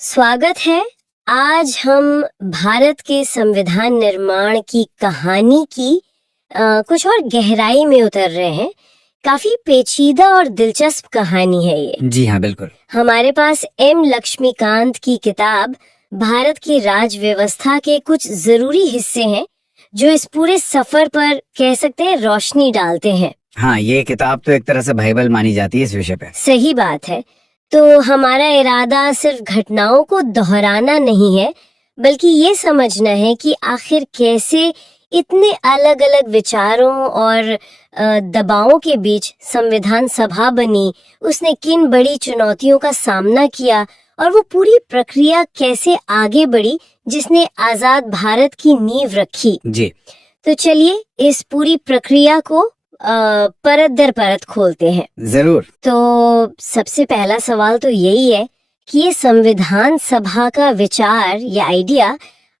स्वागत है। आज हम भारत के संविधान निर्माण की कहानी की कुछ और गहराई में उतर रहे हैं। काफी पेचीदा और दिलचस्प कहानी है ये। जी हाँ, बिल्कुल। हमारे पास एम लक्ष्मीकांत की किताब भारत की राज व्यवस्था के कुछ जरूरी हिस्से हैं जो इस पूरे सफर पर कह सकते हैं रोशनी डालते हैं। हाँ, ये किताब तो एक तरह से बाइबल मानी जाती है इस विषय पे। सही बात है। तो हमारा इरादा सिर्फ घटनाओं को दोहराना नहीं है, बल्कि ये समझना है कि आखिर कैसे इतने अलग अलग विचारों और दबावों के बीच संविधान सभा बनी, उसने किन बड़ी चुनौतियों का सामना किया और वो पूरी प्रक्रिया कैसे आगे बढ़ी जिसने आजाद भारत की नींव रखी। जी। तो चलिए इस पूरी प्रक्रिया को परत दर परत खोलते हैं। जरूर। तो सबसे पहला सवाल तो यही है कि ये संविधान सभा का विचार या आइडिया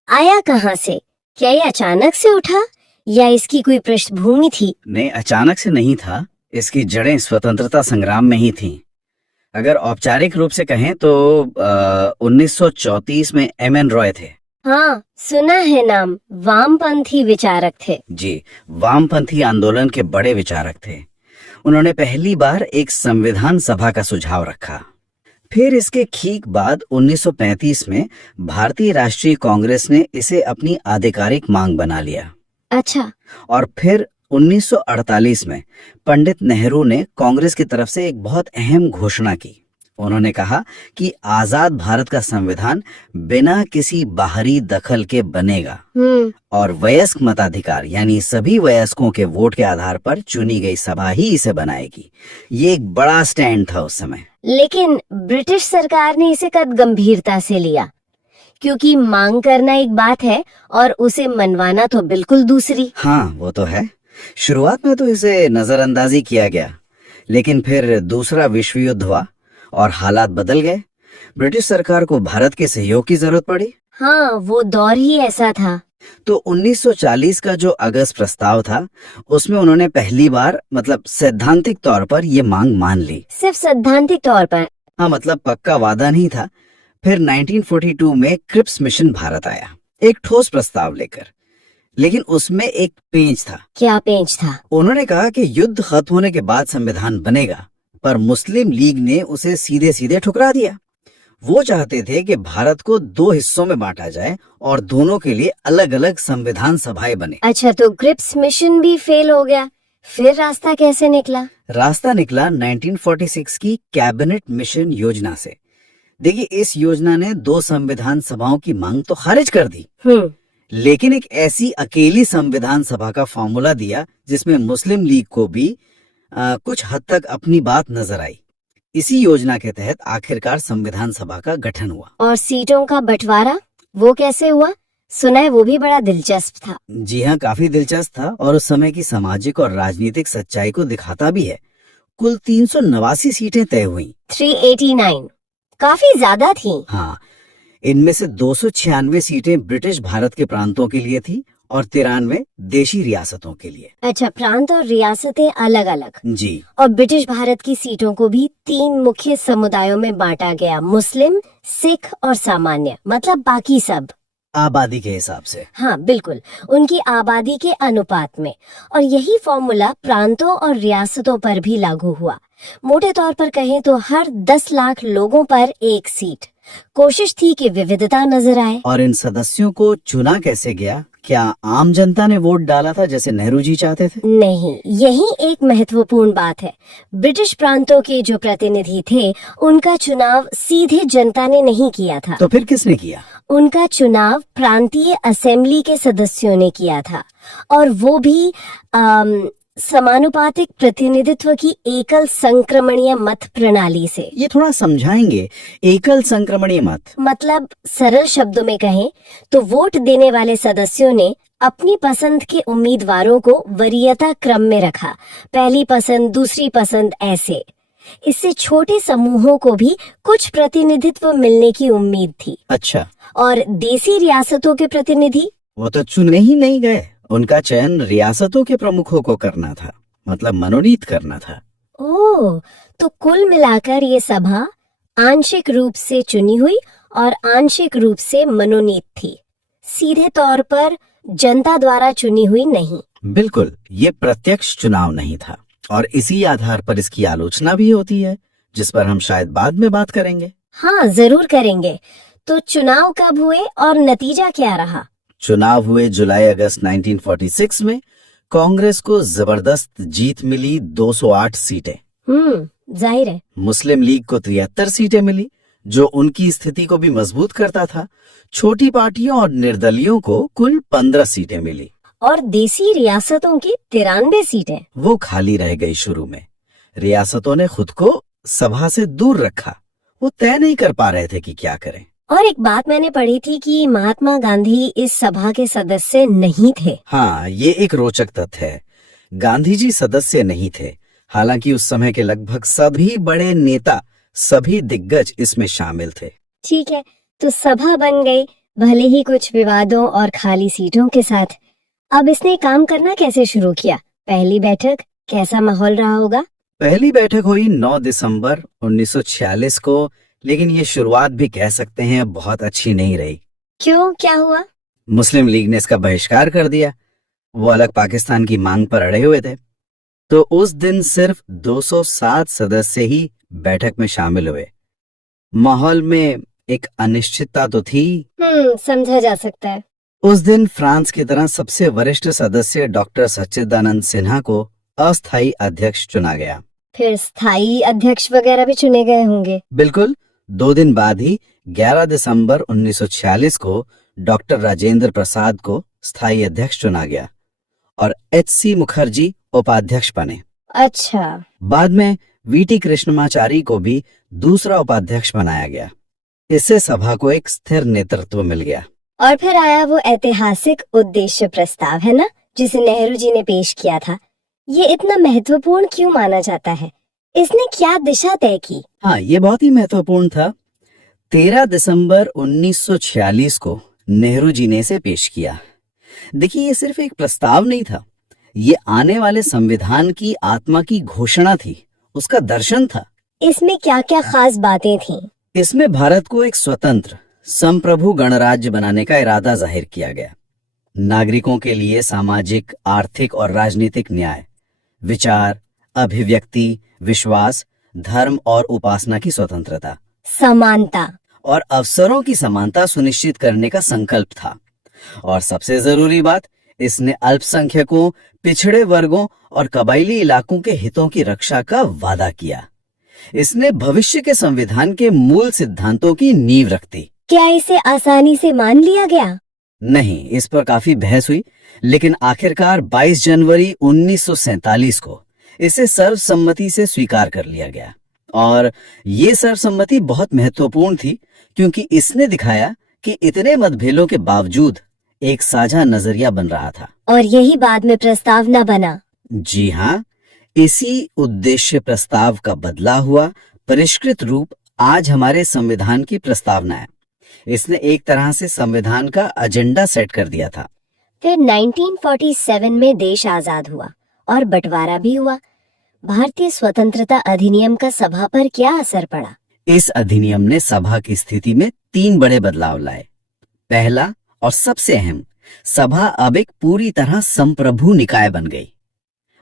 आया कहाँ से? क्या ये अचानक से उठा या इसकी कोई पृष्ठभूमि थी? नहीं, अचानक से नहीं था। इसकी जड़ें स्वतंत्रता संग्राम में ही थीं। अगर औपचारिक रूप से कहें तो 1934 में एम.एन. रॉय थे। हाँ, सुना है नाम। वामपंथी विचारक थे। जी, वामपंथी आंदोलन के बड़े विचारक थे। उन्होंने पहली बार एक संविधान सभा का सुझाव रखा। फिर इसके ठीक बाद 1935 में भारतीय राष्ट्रीय कांग्रेस ने इसे अपनी आधिकारिक मांग बना लिया। अच्छा। और फिर 1948 में पंडित नेहरू ने कांग्रेस की तरफ से एक बहुत अहम घोषणा की। उन्होंने कहा कि आजाद भारत का संविधान बिना किसी बाहरी दखल के बनेगा और वयस्क मताधिकार यानी सभी वयस्कों के वोट के आधार पर चुनी गई सभा ही इसे बनाएगी। ये एक बड़ा स्टैंड था उस समय। लेकिन ब्रिटिश सरकार ने इसे कद गंभीरता से लिया, क्योंकि मांग करना एक बात है और उसे मनवाना तो बिल्कुल दूसरी। हाँ, वो तो है। शुरुआत में तो इसे नजरअंदाजी किया गया, लेकिन फिर दूसरा विश्व युद्ध हुआ और हालात बदल गए। ब्रिटिश सरकार को भारत के सहयोग की जरूरत पड़ी। हाँ, वो दौर ही ऐसा था। तो 1940 का जो अगस्त प्रस्ताव था, उसमें उन्होंने पहली बार सैद्धांतिक तौर पर ये मांग मान ली। सिर्फ सैद्धांतिक तौर पर? हाँ, पक्का वादा नहीं था। फिर 1942 में क्रिप्स मिशन भारत आया, एक ठोस प्रस्ताव लेकर। लेकिन उसमें एक पेंच था। क्या पेंच था? उन्होंने कहा कि युद्ध खत्म होने के बाद संविधान बनेगा, पर मुस्लिम लीग ने उसे सीधे सीधे ठुकरा दिया। वो चाहते थे कि भारत को दो हिस्सों में बांटा जाए और दोनों के लिए अलग अलग संविधान सभाएं बने। अच्छा, तो क्रिप्स मिशन भी फेल हो गया। फिर रास्ता कैसे निकला? रास्ता निकला 1946 की कैबिनेट मिशन योजना से। देखिए, इस योजना ने दो संविधान सभाओं की मांग तो खारिज कर दी, लेकिन एक ऐसी अकेली संविधान सभा का फॉर्मूला दिया जिसमें मुस्लिम लीग को भी कुछ हद तक अपनी बात नजर आई। इसी योजना के तहत आखिरकार संविधान सभा का गठन हुआ। और सीटों का बंटवारा वो कैसे हुआ? सुना है वो भी बड़ा दिलचस्प था। जी हाँ, काफी दिलचस्प था और उस समय की सामाजिक और राजनीतिक सच्चाई को दिखाता भी है। कुल 389 सीटें तय हुई। 389 काफी ज्यादा थी। हाँ, इनमें से 296 सीटें ब्रिटिश भारत के प्रांतों के लिए थी और 93 देशी रियासतों के लिए। अच्छा, प्रांत और रियासतें अलग अलग। जी। और ब्रिटिश भारत की सीटों को भी 3 मुख्य समुदायों में बांटा गया, मुस्लिम, सिख और सामान्य, मतलब बाकी सब आबादी के हिसाब से। हाँ बिल्कुल, उनकी आबादी के अनुपात में। और यही फॉर्मूला प्रांतों और रियासतों पर भी लागू हुआ। मोटे तौर पर कहें तो हर 10 लाख लोगों पर एक सीट। कोशिश थी कि विविधता नजर आए। और इन सदस्यों को चुना कैसे गया? क्या आम जनता ने वोट डाला था जैसे नेहरू जी चाहते थे? नहीं, यही एक महत्वपूर्ण बात है। ब्रिटिश प्रांतों के जो प्रतिनिधि थे, उनका चुनाव सीधे जनता ने नहीं किया था। तो फिर किसने किया? उनका चुनाव प्रांतीय असेंबली के सदस्यों ने किया था, और वो भी समानुपातिक प्रतिनिधित्व की एकल संक्रमणीय मत प्रणाली से। ये थोड़ा समझाएंगे, एकल संक्रमणीय मत? मतलब सरल शब्दों में कहें तो वोट देने वाले सदस्यों ने अपनी पसंद के उम्मीदवारों को वरीयता क्रम में रखा, पहली पसंद, दूसरी पसंद, ऐसे। इससे छोटे समूहों को भी कुछ प्रतिनिधित्व मिलने की उम्मीद थी। अच्छा। और देसी रियासतों के प्रतिनिधि? वो तो चुने ही नहीं गए। उनका चयन रियासतों के प्रमुखों को करना था, मनोनीत करना था। ओह, तो कुल मिलाकर ये सभा आंशिक रूप से चुनी हुई और आंशिक रूप से मनोनीत थी, सीधे तौर पर जनता द्वारा चुनी हुई नहीं। बिल्कुल, ये प्रत्यक्ष चुनाव नहीं था और इसी आधार पर इसकी आलोचना भी होती है, जिस पर हम शायद बाद में बात करेंगे। हाँ, जरूर करेंगे। तो चुनाव कब हुए और नतीजा क्या रहा? चुनाव हुए जुलाई अगस्त 1946 में। कांग्रेस को जबरदस्त जीत मिली, 208 सीटें। जाहिर है। मुस्लिम लीग को 73 सीटें मिली, जो उनकी स्थिति को भी मजबूत करता था। छोटी पार्टियों और निर्दलियों को कुल 15 सीटें मिली और देसी रियासतों की 93 सीटें। वो खाली रह गई। शुरू में रियासतों ने खुद को सभा से दूर रखा, वो तय नहीं कर पा रहे थे कि क्या करें। और एक बात मैंने पढ़ी थी कि महात्मा गांधी इस सभा के सदस्य नहीं थे। हाँ, ये एक रोचक तथ्य है। गांधी जी सदस्य नहीं थे, हालांकि उस समय के लगभग सभी बड़े नेता, सभी दिग्गज इसमें शामिल थे। ठीक है, तो सभा बन गई, भले ही कुछ विवादों और खाली सीटों के साथ। अब इसने काम करना कैसे शुरू किया? पहली बैठक, कैसा माहौल रहा होगा? पहली बैठक हुई 9 दिसंबर 1946 को, लेकिन ये शुरुआत भी कह सकते हैं बहुत अच्छी नहीं रही। क्यों, क्या हुआ? मुस्लिम लीग ने इसका बहिष्कार कर दिया। वो अलग पाकिस्तान की मांग पर अड़े हुए थे। तो उस दिन सिर्फ 207 सदस्य ही बैठक में शामिल हुए। माहौल में एक अनिश्चितता तो थी। समझा जा सकता है। उस दिन फ्रांस की तरह सबसे वरिष्ठ सदस्य डॉक्टर सच्चिदानंद सिन्हा को अस्थायी अध्यक्ष चुना गया। फिर स्थायी अध्यक्ष वगैरह भी चुने गए होंगे। बिल्कुल, 2 दिन बाद ही 11 दिसंबर 1946 को डॉक्टर राजेंद्र प्रसाद को स्थायी अध्यक्ष चुना गया और एच.सी. मुखर्जी उपाध्यक्ष बने। अच्छा। बाद में वी.टी. कृष्णमाचारी को भी दूसरा उपाध्यक्ष बनाया गया। इससे सभा को एक स्थिर नेतृत्व मिल गया। और फिर आया वो ऐतिहासिक उद्देश्य प्रस्ताव, है ना, जिसे नेहरू जी ने पेश किया था। ये इतना महत्वपूर्ण क्यों माना जाता है? इसने क्या दिशा तय की? हाँ, ये बहुत ही महत्वपूर्ण था। 13 दिसंबर 1946 को नेहरू जी ने इसे पेश किया। देखिए, ये सिर्फ एक प्रस्ताव नहीं था, ये आने वाले संविधान की आत्मा की घोषणा थी, उसका दर्शन था। इसमें क्या क्या खास बातें थीं? इसमें भारत को एक स्वतंत्र संप्रभु गणराज्य बनाने का इरादा जाहिर किया गया। नागरिकों के लिए सामाजिक, आर्थिक और राजनीतिक न्याय, विचार, अभिव्यक्ति, विश्वास, धर्म और उपासना की स्वतंत्रता, समानता और अवसरों की समानता सुनिश्चित करने का संकल्प था। और सबसे जरूरी बात, इसने अल्पसंख्यकों, पिछड़े वर्गों और कबायली इलाकों के हितों की रक्षा का वादा किया। इसने भविष्य के संविधान के मूल सिद्धांतों की नींव रख दी। क्या इसे आसानी से मान लिया गया? नहीं, इस पर काफी बहस हुई, लेकिन आखिरकार 22 जनवरी 1947 को इसे सर्वसम्मति से स्वीकार कर लिया गया। और ये सर्वसम्मति बहुत महत्वपूर्ण थी, क्योंकि इसने दिखाया कि इतने मतभेदों के बावजूद एक साझा नजरिया बन रहा था। और यही बाद में प्रस्तावना बना। जी हाँ, इसी उद्देश्य प्रस्ताव का बदला हुआ परिष्कृत रूप आज हमारे संविधान की प्रस्तावना है। इसने एक तरह से संविधान का एजेंडा सेट कर दिया था। फिर 1947 में देश आजाद हुआ और बंटवारा भी हुआ। भारतीय स्वतंत्रता अधिनियम का सभा पर क्या असर पड़ा? इस अधिनियम ने सभा की स्थिति में 3 बड़े बदलाव लाए। पहला और सबसे अहम, सभा अब एक पूरी तरह संप्रभु निकाय बन गई।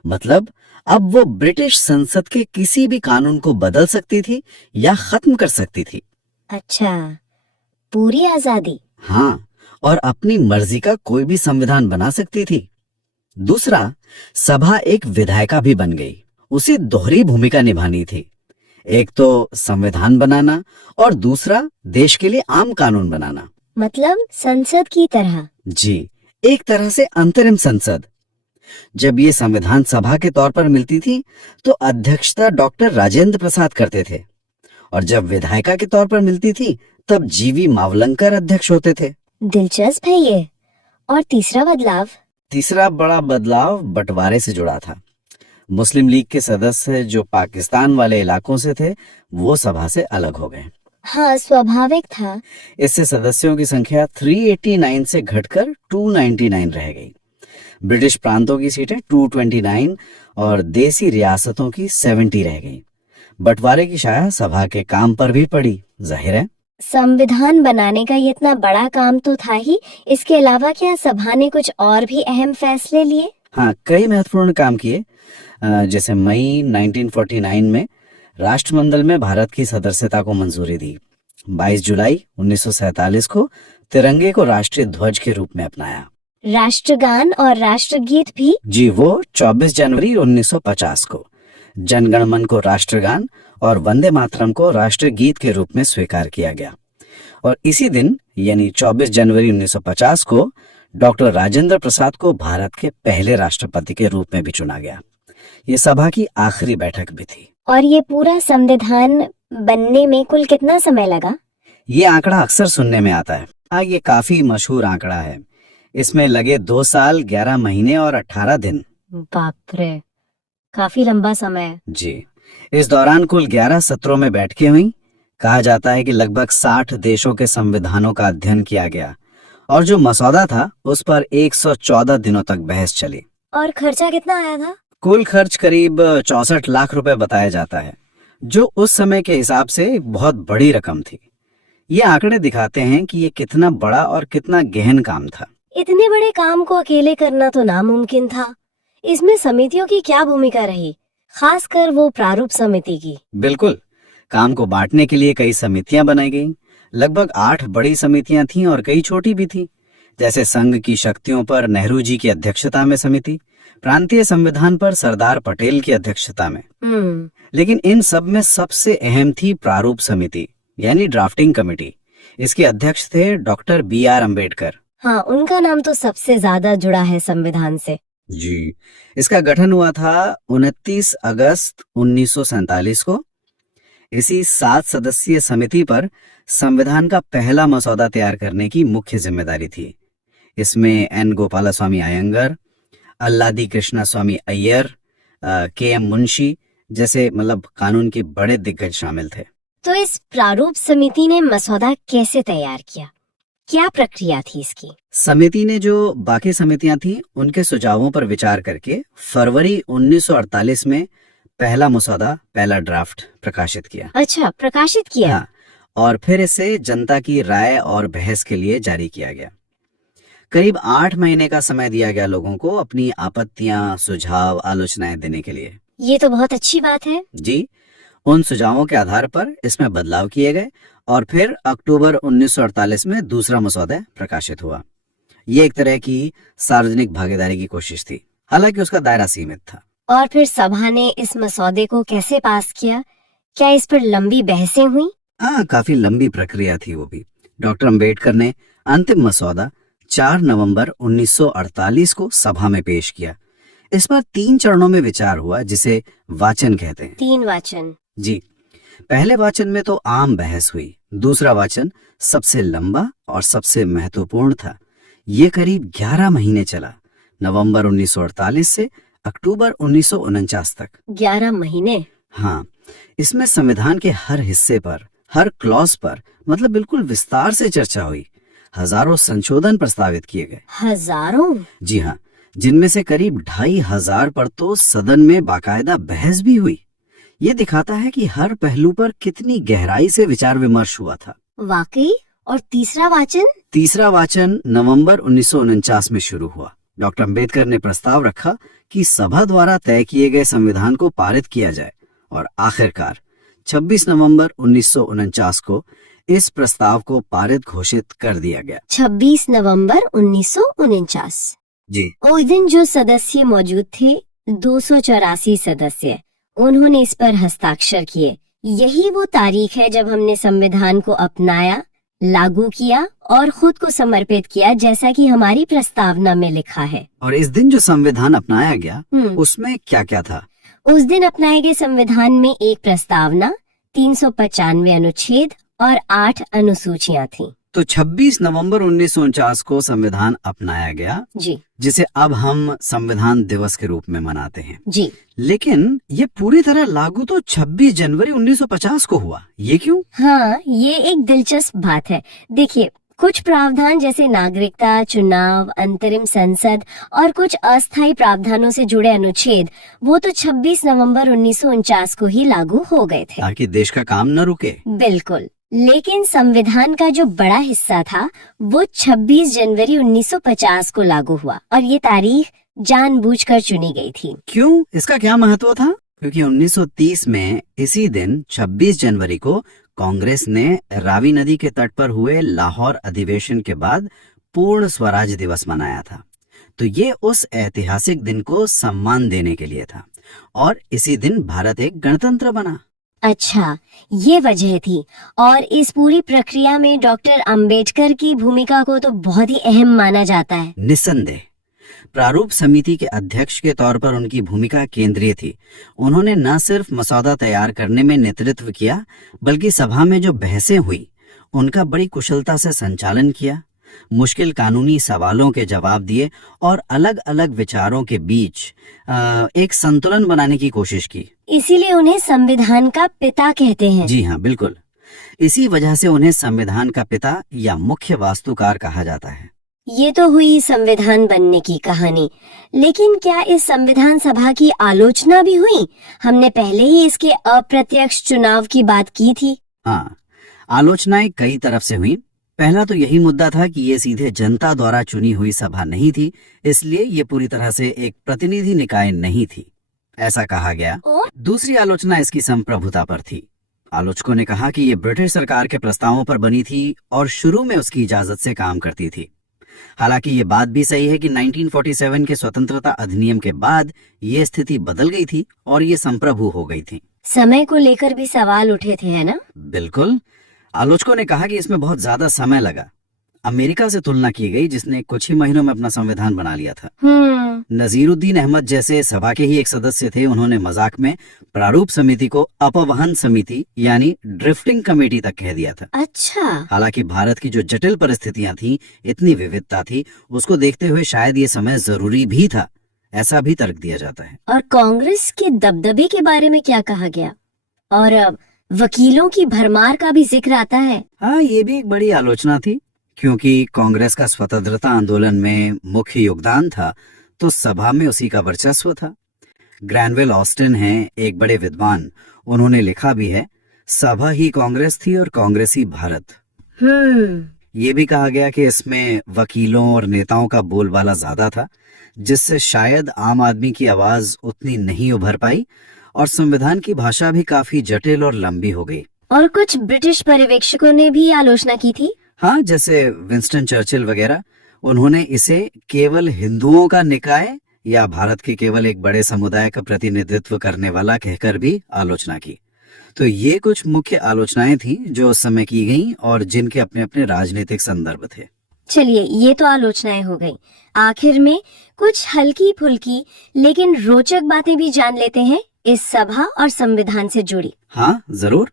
मतलब अब वो ब्रिटिश संसद के किसी भी कानून को बदल सकती थी या खत्म कर सकती थी। अच्छा, पूरी आजादी। हाँ, और अपनी मर्जी का कोई भी संविधान बना सकती थी। दूसरा, सभा एक विधायिका भी बन गई। उसे दोहरी भूमिका निभानी थी, एक तो संविधान बनाना और दूसरा देश के लिए आम कानून बनाना। मतलब संसद की तरह? जी, एक तरह से अंतरिम संसद। जब ये संविधान सभा के तौर पर मिलती थी तो अध्यक्षता डॉक्टर राजेंद्र प्रसाद करते थे, और जब विधायिका के तौर पर मिलती थी तब जीवी मावलंकर अध्यक्ष होते थे। दिलचस्प है ये। और तीसरा बदलाव? तीसरा बड़ा बदलाव बंटवारे से जुड़ा था। मुस्लिम लीग के सदस्य जो पाकिस्तान वाले इलाकों से थे, वो सभा से अलग हो गए। हाँ, स्वाभाविक था। इससे सदस्यों की संख्या 389 से घटकर 299 रह गई। ब्रिटिश प्रांतों की सीटें 229 और देसी रियासतों की 70 रह गई। बंटवारे की छाया सभा के काम पर भी पड़ी, जाहिर है। संविधान बनाने का ये इतना बड़ा काम तो था ही, इसके अलावा क्या सभा ने कुछ और भी अहम फैसले लिए? हाँ, कई महत्वपूर्ण काम किए। जैसे मई 1949 में राष्ट्रमंडल में भारत की सदस्यता को मंजूरी दी। 22 जुलाई 1947 को तिरंगे को राष्ट्रीय ध्वज के रूप में अपनाया। राष्ट्रगान और राष्ट्रगीत भी? जी, वो 24 जनवरी 1950 को जनगण मन को राष्ट्रगान और वंदे मातरम को राष्ट्रीय गीत के रूप में स्वीकार किया गया। और इसी दिन यानी 24 जनवरी 1950 को डॉक्टर राजेंद्र प्रसाद को भारत के पहले राष्ट्रपति के रूप में भी चुना गया। ये सभा की आखिरी बैठक भी थी। और ये पूरा संविधान बनने में कुल कितना समय लगा? ये आंकड़ा अक्सर सुनने में आता है। हाँ, ये काफी मशहूर आंकड़ा है। इसमें लगे 2 साल 11 महीने और 18 दिन। बाप रे, काफी लंबा समय है। जी, इस दौरान कुल 11 सत्रों में बैठकें हुई। कहा जाता है कि लगभग 60 देशों के संविधानों का अध्ययन किया गया और जो मसौदा था उस पर 114 दिनों तक बहस चली। और खर्चा कितना आया था? कुल खर्च करीब 64 लाख रुपए बताया जाता है, जो उस समय के हिसाब से बहुत बड़ी रकम थी। ये आंकड़े दिखाते हैं कि ये कितना बड़ा और कितना गहन काम था। इतने बड़े काम को अकेले करना तो नामुमकिन था। इसमें समितियों की क्या भूमिका रही, खासकर वो प्रारूप समिति की? बिल्कुल, काम को बांटने के लिए कई समितियां बनाई गईं। लगभग 8 बड़ी समितियां थीं और कई छोटी भी थीं। जैसे संघ की शक्तियों पर नेहरू जी की अध्यक्षता में समिति, प्रांतीय संविधान पर सरदार पटेल की अध्यक्षता में। लेकिन इन सब में सबसे अहम थी प्रारूप समिति यानी ड्राफ्टिंग कमेटी। इसके अध्यक्ष थे डॉक्टर BR अम्बेडकर। हाँ, उनका नाम तो सबसे ज्यादा जुड़ा है संविधान से। जी, इसका गठन हुआ था 29 अगस्त 1947 को। इसी 7 सदस्यीय समिति पर संविधान का पहला मसौदा तैयार करने की मुख्य जिम्मेदारी थी। इसमें N. गोपालास्वामी अयंगर, अल्लादी कृष्णा स्वामी अय्यर, KM मुंशी जैसे कानून के बड़े दिग्गज शामिल थे। तो इस प्रारूप समिति ने मसौदा कैसे तैयार किया? क्या प्रक्रिया थी इसकी? समिति ने जो बाकी समितियां थी उनके सुझावों पर विचार करके फरवरी 1948 में पहला मसौदा, पहला ड्राफ्ट प्रकाशित किया। अच्छा, प्रकाशित किया। हाँ, और फिर इसे जनता की राय और बहस के लिए जारी किया गया। करीब 8 महीने का समय दिया गया लोगों को अपनी आपत्तियां, सुझाव, आलोचनाएं देने के लिए। ये तो बहुत अच्छी बात है। जी, उन सुझावों के आधार पर इसमें बदलाव किए गए और फिर अक्टूबर 1948 में दूसरा मसौदा प्रकाशित हुआ। ये एक तरह की सार्वजनिक भागीदारी की कोशिश थी, हालांकि उसका दायरा सीमित था। और फिर सभा ने इस मसौदे को कैसे पास किया? क्या इस पर लंबी बहसें हुई? हाँ, काफी लंबी प्रक्रिया थी वो भी। डॉक्टर अम्बेडकर ने अंतिम मसौदा 4 नवंबर 1948 को सभा में पेश किया। इस पर 3 चरणों में विचार हुआ, जिसे वाचन कहते हैं। 3 वाचन? जी, पहले वाचन में तो आम बहस हुई। दूसरा वाचन सबसे लंबा और सबसे महत्वपूर्ण था। ये करीब 11 महीने चला, नवंबर 1948 से अक्टूबर 1949 तक। 11 महीने? हाँ, इसमें संविधान के हर हिस्से पर, हर क्लॉज पर बिल्कुल विस्तार से चर्चा हुई। हजारों संशोधन प्रस्तावित किए गए। हजारों? जी हाँ, जिनमें से करीब 2500 पर तो सदन में बाकायदा बहस भी हुई। ये दिखाता है कि हर पहलू पर कितनी गहराई से विचार विमर्श हुआ था। वाकई। और तीसरा वाचन? तीसरा वाचन नवंबर 1949 में शुरू हुआ। डॉक्टर अम्बेडकर ने प्रस्ताव रखा कि सभा द्वारा तय किए गए संविधान को पारित किया जाए और आखिरकार 26 नवंबर 1949 को इस प्रस्ताव को पारित घोषित कर दिया गया। 26 नवंबर 1949। जी, उस दिन जो सदस्य मौजूद थे 284 सदस्य, उन्होंने इस पर हस्ताक्षर किए। यही वो तारीख है जब हमने संविधान को अपनाया, लागू किया और खुद को समर्पित किया, जैसा कि हमारी प्रस्तावना में लिखा है। और इस दिन जो संविधान अपनाया गया उसमें क्या क्या था? उस दिन अपनाए गए संविधान में एक प्रस्तावना, 395 अनुच्छेद और 8 अनुसूचियां थीं। तो 26 नवंबर 1949 को संविधान अपनाया गया, जी, जिसे अब हम संविधान दिवस के रूप में मनाते हैं। जी। लेकिन ये पूरी तरह लागू तो 26 जनवरी 1950 को हुआ। ये क्यों? हाँ, ये एक दिलचस्प बात है। देखिए, कुछ प्रावधान जैसे नागरिकता, चुनाव, अंतरिम संसद और कुछ अस्थायी प्रावधानों से जुड़े अनुच्छेद, वो तो 26 नवंबर 1949 को ही लागू हो गए थे, ताकि देश का काम न रुके। बिल्कुल। लेकिन संविधान का जो बड़ा हिस्सा था वो 26 जनवरी 1950 को लागू हुआ और ये तारीख जानबूझकर चुनी गई थी। क्यों? इसका क्या महत्व था? क्योंकि 1930 में इसी दिन 26 जनवरी को कांग्रेस ने रावी नदी के तट पर हुए लाहौर अधिवेशन के बाद पूर्ण स्वराज दिवस मनाया था। तो ये उस ऐतिहासिक दिन को सम्मान देने के लिए था और इसी दिन भारत एक गणतंत्र बना। अच्छा, ये वजह थी। और इस पूरी प्रक्रिया में डॉक्टर अंबेडकर की भूमिका को तो बहुत ही अहम माना जाता है। निस्संदेह प्रारूप समिति के अध्यक्ष के तौर पर उनकी भूमिका केंद्रीय थी। उन्होंने न सिर्फ मसौदा तैयार करने में नेतृत्व किया, बल्कि सभा में जो बहसें हुई उनका बड़ी कुशलता से संचालन किया, मुश्किल कानूनी सवालों के जवाब दिए और अलग अलग विचारों के बीच एक संतुलन बनाने की कोशिश की। इसीलिए उन्हें संविधान का पिता कहते हैं। जी हाँ, बिल्कुल। इसी वजह से उन्हें संविधान का पिता या मुख्य वास्तुकार कहा जाता है। ये तो हुई संविधान बनने की कहानी, लेकिन क्या इस संविधान सभा की आलोचना भी हुई? हमने पहले ही इसके अप्रत्यक्ष चुनाव की बात की थी। हाँ, आलोचनाएं कई तरफ से हुई। पहला तो यही मुद्दा था कि ये सीधे जनता द्वारा चुनी हुई सभा नहीं थी, इसलिए ये पूरी तरह से एक प्रतिनिधि निकाय नहीं थी, ऐसा कहा गया। दूसरी आलोचना इसकी संप्रभुता पर थी। आलोचकों ने कहा कि ये ब्रिटिश सरकार के प्रस्तावों पर बनी थी और शुरू में उसकी इजाजत से काम करती थी। हालांकि ये बात भी सही है कि 1947 के स्वतंत्रता अधिनियम के बाद ये स्थिति बदल गई थी और ये संप्रभु हो गई थी। समय को लेकर भी सवाल उठे थे, है ना? बिल्कुल। आलोचकों ने कहा कि इसमें बहुत ज्यादा समय लगा। अमेरिका से तुलना की गई, जिसने कुछ ही महीनों में अपना संविधान बना लिया था। नजीरुद्दीन अहमद जैसे सभा के ही एक सदस्य थे, उन्होंने मजाक में प्रारूप समिति को अपवहन समिति यानी ड्रिफ्टिंग कमेटी तक कह दिया था। अच्छा। हालांकि भारत की जो जटिल परिस्थितियां थी, इतनी विविधता थी, उसको देखते हुए शायद ये समय जरूरी भी था, ऐसा भी तर्क दिया जाता है। और कांग्रेस के दबदबे के बारे में क्या कहा गया? और वकीलों की भरमार का भी जिक्र आता है। हाँ, ये भी एक बड़ी आलोचना थी, क्योंकि कांग्रेस का स्वतंत्रता आंदोलन में मुख्य योगदान था, तो सभा में उसी का वर्चस्व था। ग्रैनवेल ऑस्टिन हैं एक बड़े विद्वान, उन्होंने लिखा भी है, सभा ही कांग्रेस थी और कांग्रेस ही भारत। ये भी कहा गया कि इसमें वकीलों और नेताओं का बोलबाला ज्यादा था, जिससे शायद आम आदमी की आवाज उतनी नहीं उभर पाई और संविधान की भाषा भी काफी जटिल और लंबी हो गई। और कुछ ब्रिटिश पर्यवेक्षकों ने भी आलोचना की थी। हाँ, जैसे विंस्टन चर्चिल वगैरह, उन्होंने इसे केवल हिंदुओं का निकाय या भारत के केवल एक बड़े समुदाय का प्रतिनिधित्व करने वाला कहकर भी आलोचना की। तो ये कुछ मुख्य आलोचनाएं थी जो उस समय की गईं और जिनके अपने अपने राजनीतिक संदर्भ थे। चलिए, ये तो आलोचनाएं हो गई। आखिर में कुछ हल्की फुल्की लेकिन रोचक बातें भी जान लेते हैं इस सभा और संविधान से जुड़ी। हाँ, जरूर।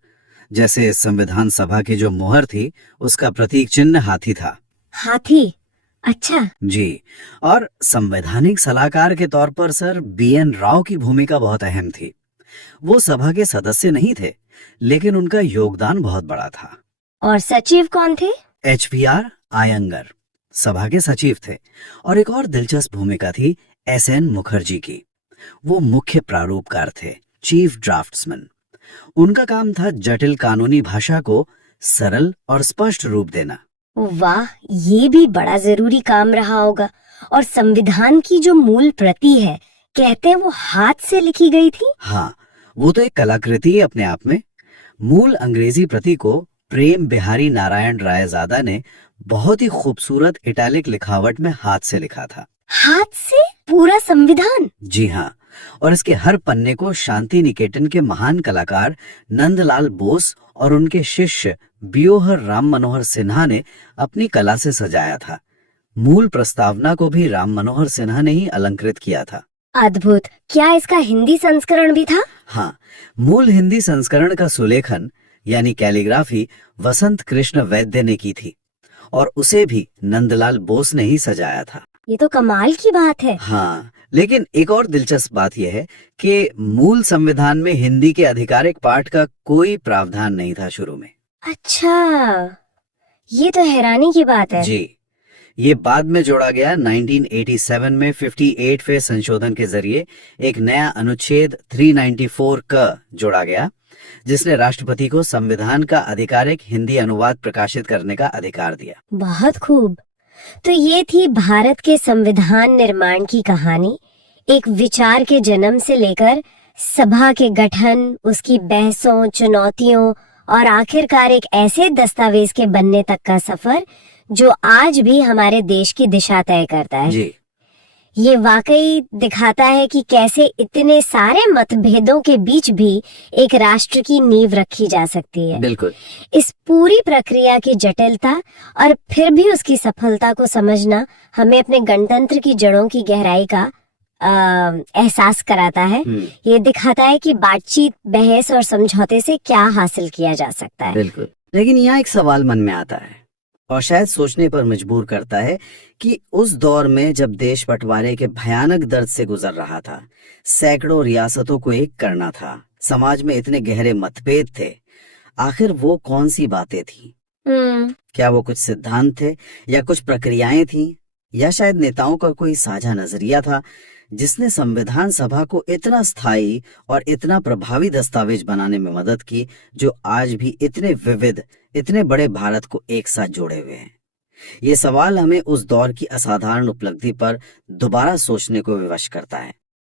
जैसे संविधान सभा की जो मोहर थी, उसका प्रतीक चिन्ह हाथी था। हाथी? अच्छा जी। और संवैधानिक सलाहकार के तौर पर सर BN राव की भूमिका बहुत अहम थी। वो सभा के सदस्य नहीं थे, लेकिन उनका योगदान बहुत बड़ा था। और सचिव कौन थे? HBR आयंगर सभा के सचिव थे। और एक और दिलचस्प भूमिका थी SN मुखर्जी की। वो मुख्य प्रारूपकार थे, चीफ ड्राफ्ट्समैन। उनका काम था जटिल कानूनी भाषा को सरल और स्पष्ट रूप देना। वाह, ये भी बड़ा जरूरी काम रहा होगा। और संविधान की जो मूल प्रति है, कहते हैं वो हाथ से लिखी गई थी। हाँ, वो तो एक कलाकृति है अपने आप में। मूल अंग्रेजी प्रति को प्रेम बिहारी नारायण रायजादा ने बहुत ही खूबसूरत इटैलिक लिखावट में हाथ से लिखा था। हाथ से पूरा संविधान? जी हाँ। और इसके हर पन्ने को शांति निकेतन के महान कलाकार नंदलाल बोस और उनके शिष्य बियोहर राम मनोहर सिन्हा ने अपनी कला से सजाया था। मूल प्रस्तावना को भी राम मनोहर सिन्हा ने ही अलंकृत किया था। अद्भुत। क्या इसका हिंदी संस्करण भी था? हाँ, मूल हिंदी संस्करण का सुलेखन यानी कैलीग्राफी वसंत कृष्ण वैद्य ने की थी और उसे भी नंदलाल बोस ने ही सजाया था। ये तो कमाल की बात है। हाँ, लेकिन एक और दिलचस्प बात यह है कि मूल संविधान में हिंदी के आधिकारिक पाठ का कोई प्रावधान नहीं था शुरू में। अच्छा, ये तो हैरानी की बात है। जी, ये बाद में जोड़ा गया। 1987 में 58वें संशोधन के जरिए एक नया अनुच्छेद 394 क जोड़ा गया जिसने राष्ट्रपति को संविधान का आधिकारिक हिंदी अनुवाद प्रकाशित करने का अधिकार दिया। बहुत खूब। तो ये थी भारत के संविधान निर्माण की कहानी, एक विचार के जन्म से लेकर सभा के गठन, उसकी बहसों, चुनौतियों और आखिरकार एक ऐसे दस्तावेज के बनने तक का सफर जो आज भी हमारे देश की दिशा तय करता है। जी। ये वाकई दिखाता है कि कैसे इतने सारे मतभेदों के बीच भी एक राष्ट्र की नींव रखी जा सकती है। बिल्कुल। इस पूरी प्रक्रिया की जटिलता और फिर भी उसकी सफलता को समझना हमें अपने गणतंत्र की जड़ों की गहराई का एहसास कराता है। ये दिखाता है कि बातचीत, बहस और समझौते से क्या हासिल किया जा सकता है। बिल्कुल। लेकिन यहाँ एक सवाल मन में आता है और शायद सोचने पर मजबूर करता है कि उस दौर में जब देश बंटवारे के भयानक दर्द से गुजर रहा था, सैकड़ों रियासतों को एक करना था, समाज में इतने गहरे मतभेद थे, आखिर वो कौन सी बातें थी? क्या वो कुछ सिद्धांत थे या कुछ प्रक्रियाएं थी या शायद नेताओं का कोई साझा नजरिया था जिसने संविधान सभा को इतना स्थायी और इतना प्रभावी दस्तावेज बनाने में मदद की, जो आज भी इतने विविध, इतने बड़े भारत को एक साथ जोड़े हुए हैं? ये सवाल हमें उस दौर की असाधारण उपलब्धि पर दोबारा सोचने को विवश करता है।